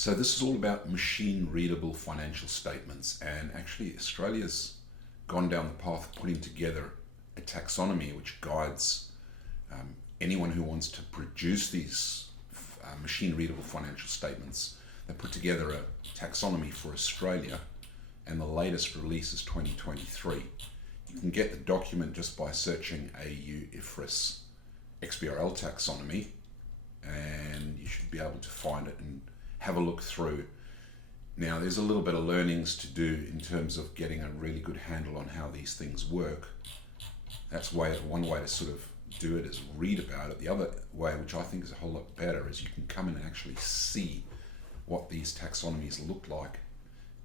So this is all about machine readable financial statements, and actually Australia's gone down the path of putting together a taxonomy which guides anyone who wants to produce these machine readable financial statements. They put together a taxonomy for Australia, and the latest release is 2023. You can get the document just by searching AU IFRS XBRL taxonomy, and you should be able to find it and have a look through. Now, there's a little bit of learnings to do in terms of getting a really good handle on how these things work. That's one way to sort of do it is read about it. The other way, which I think is a whole lot better, is you can come in and actually see what these taxonomies look like.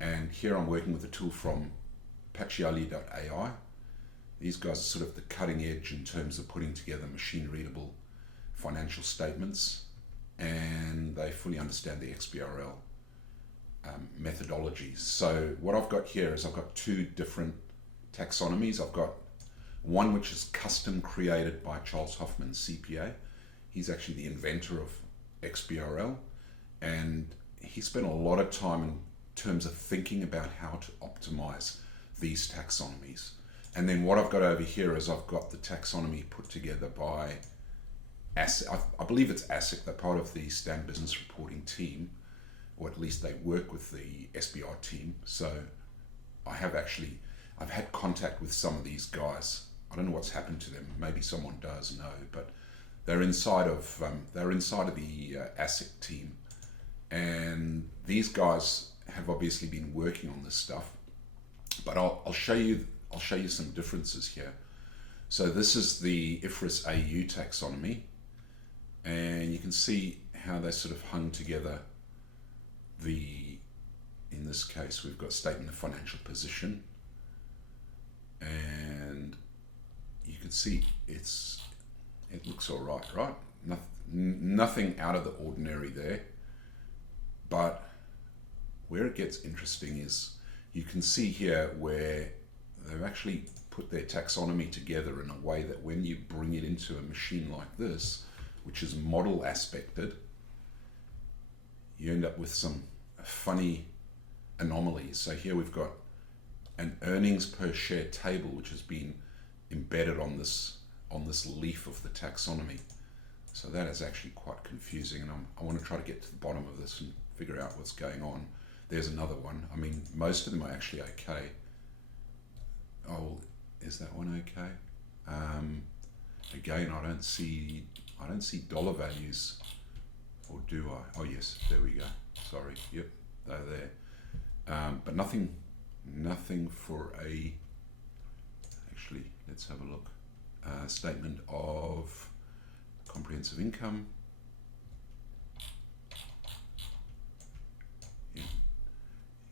And here I'm working with a tool from Paciali.ai. These guys are sort of the cutting edge in terms of putting together machine readable financial statements, and they fully understand the XBRL methodologies. So what I've got here is I've got two different taxonomies. I've got one which is custom created by Charles Hoffman, CPA. He's actually the inventor of XBRL, and he spent a lot of time in terms of thinking about how to optimize these taxonomies. And then what I've got over here is I've got the taxonomy put together by ASIC. I believe it's ASIC. They're part of the Standard Business Reporting team, or at least they work with the SBR team. So I've had contact with some of these guys. I don't know what's happened to them. Maybe someone does know, but they're inside of the ASIC team, and these guys have obviously been working on this stuff. But I'll show you some differences here. So this is the IFRS AU taxonomy, and you can see how they sort of hung together. In this case, we've got statement of financial position, and you can see it looks all right, right? Nothing out of the ordinary there. But where it gets interesting is you can see here where they've actually put their taxonomy together in a way that when you bring it into a machine like this, which is model aspected, you end up with some funny anomalies. So here we've got an earnings per share table which has been embedded on this leaf of the taxonomy. So that is actually quite confusing, and I want to try to get to the bottom of this and figure out what's going on. There's another one. I mean, most of them are actually okay. Oh, is that one okay? Again, I don't see dollar values, or do I? Oh yes, there we go. Sorry, yep, they're there. But nothing for a. Actually, let's have a look. Statement of comprehensive income. Yeah.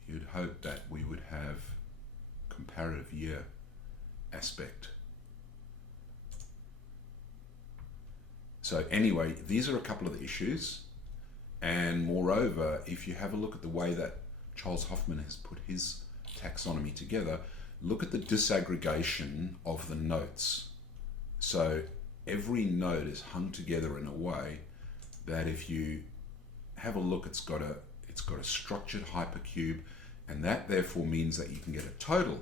You'd hope that we would have comparative year aspect. So anyway, these are a couple of the issues, and moreover, if you have a look at the way that Charles Hoffman has put his taxonomy together, look at the disaggregation of the notes. So every note is hung together in a way that if you have a look, it's got a structured hypercube, and that therefore means that you can get a total.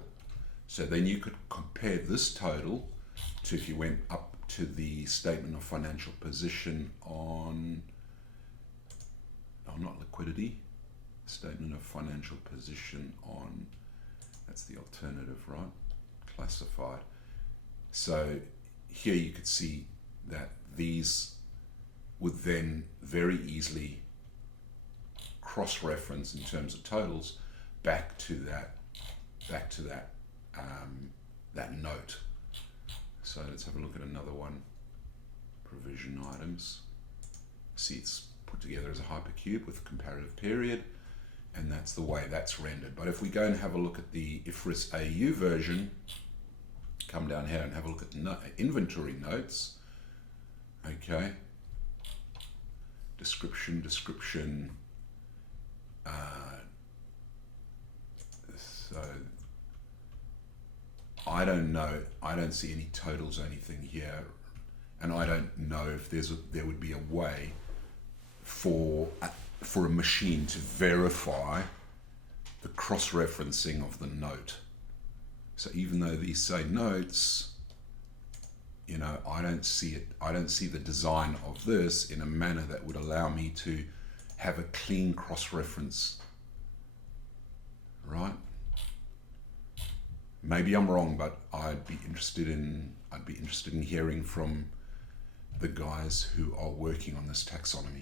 So then you could compare this total to if you went up to the statement of financial position on, not liquidity, statement of financial position on, that's the alternative, right? Classified. So here you could see that these would then very easily cross-reference in terms of totals back to that note. So let's have a look at another one. Provision items. See, it's put together as a hypercube with comparative period, and that's the way that's rendered. But if we go and have a look at the IFRS AU version, come down here and have a look at inventory notes. Okay. Description. So I don't know. I don't see any totals or anything here, and I don't know if there would be a way for for a machine to verify the cross-referencing of the note. So even though these say notes, you know, I don't see it. I don't see the design of this in a manner that would allow me to have a clean cross-reference, right? Maybe I'm wrong, but I'd be interested in hearing from the guys who are working on this taxonomy.